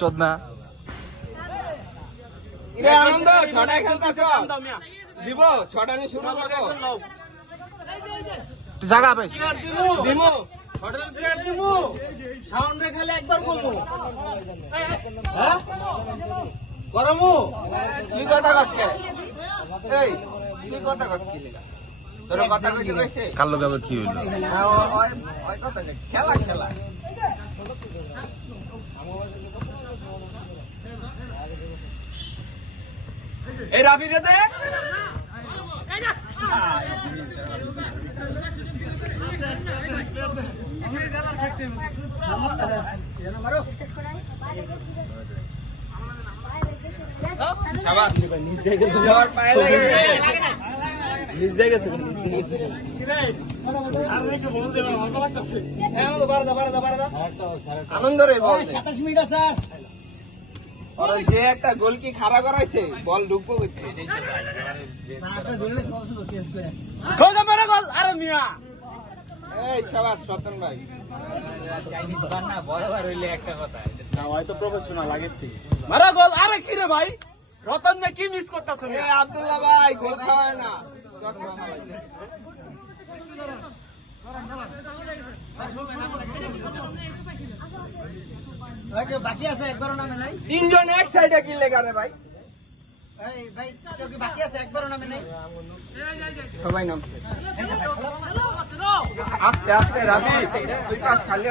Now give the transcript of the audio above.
চোদ না ইরে আনন্দ ছটা খেলতেছ দিব ছটা নিয়ে শুরু করো জায়গা ভাই দিমু ছটা প্লেয়ার দিমু সাউন্ড রে খেলে একবার কমু হ্যাঁ করমু কি কথা কসকে এই কি কথা কসকে লাগা তোর কথা কইতে কইছে কালো গাবে কি হইল ওই কথা খেলা খেলা এই রাবি রে দে শাবাশ নিজ দেখে যাওয়ার পায়ে লাগে নিজ দেখে গেছে আনন্দ রে বল 27 মিনিট আছে আর যে একটা গোল কি খাড়া করাইছে বল ঢুকবো কইতে গোল মারা গোল আরে মিয়া এই শাবাশ রতন ভাই চাইনিজ বার না বরাবর হইলে একটা কথা না হয়তো প্রফেশনাল আগের থেকে মারা গোল আরে কি রে ভাই রতন নে কি মিস করতাছ এ আব্দুল্লাহ ভাই গোল খাওয়ায় না বাকি আছে একবারও নামে নাই তিনজন এক সাইডে কিনলে কারে ভাই এই ভাই কেউ কি বাকি আছে একবারও নামে নাই সবাই নামছে আস্তে আস্তে রাবি তুই কাজ খালি